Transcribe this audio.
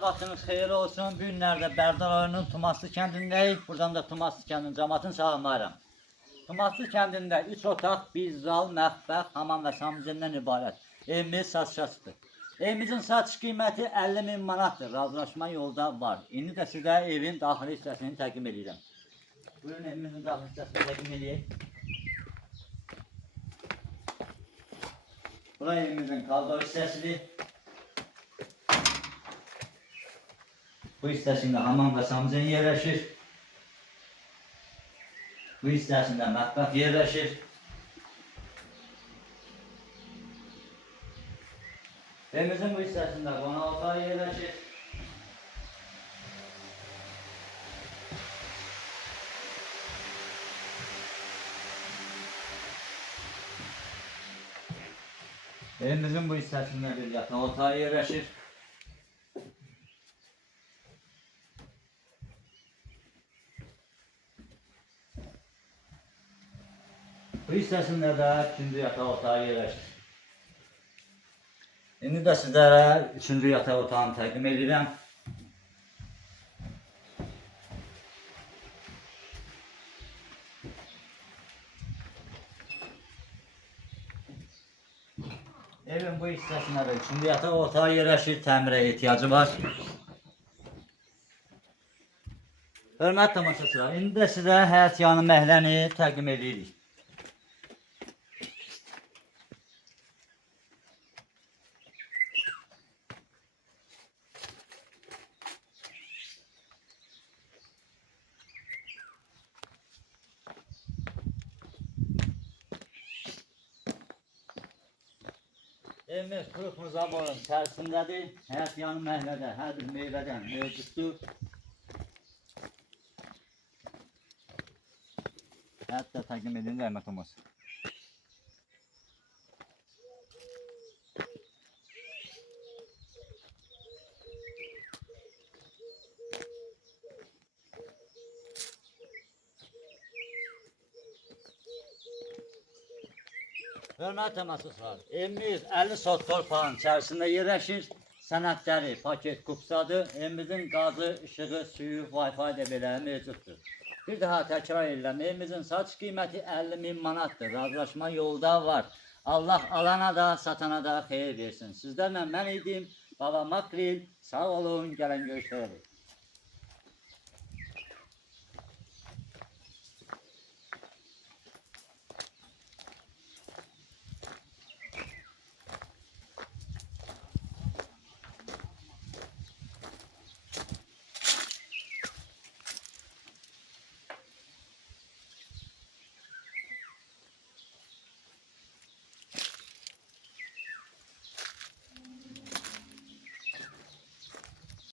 Vaxtınız xeyirli olsun. Bu günlərdə Bərdar rayonunun Tumaslı kəndindəyik. Buradan da Tumaslı kəndinin cəmaatını salamlayıram. Tumaslı kəndində 3 otaq, 1 zal, mətbəx, hamam və samuzeldən ibarət. Evimiz satışasıdır. Evimizin satış qiyməti 50.000 manatdır. Razılaşma yolda var. İndi də sizə evin daxili hissəsini təqdim edirəm. Buyurun evimizin daxili hissəsini təqdim edək. Bura evimizin koridor hissəsidir. Bu hissəsində hamam və samuzel yerləşir. Bu hissəsində mətbəx yerləşir. Evimizin bu hissəsində qonaq otağı yerləşir. Evimizin bu hissəsində bir yataq otağı yerləşir. Bu hissəsində də ikinci yataq otağı yerləşir. İndi də sizlərə üçüncü yataq otağını təqdim edirəm. Evin bu hissəsində də üçüncü yataq otağı yerləşir. Təmirə ehtiyacı var. Hörmətli tamaşaçılar, indi də sizə həyət yanı məhləni təqdim edirik. Evimiz Qırıq Zaborun içərisindədir. Həyət yanı məhəllədə hər bir meyvədən mövcuddur. Hətta təqdim edin rəhmət olmasın. Hörmətli tamaşaçılar, evimiz 50 sot torpağın içərisində yerləşir. Sənədləri paket kupsadır. Evimizin qazı, işığı, suyu, Wi-Fi də belə mövcuddur. Bir daha təkrar edirəm, evimizin satış qiyməti 50.000 manatdır. Razılaşma yolda var. Allah alana da, satana da xeyir versin. Sizlərlə mən idim, Baba Makril. Sağ olun, gələn görüşlərə.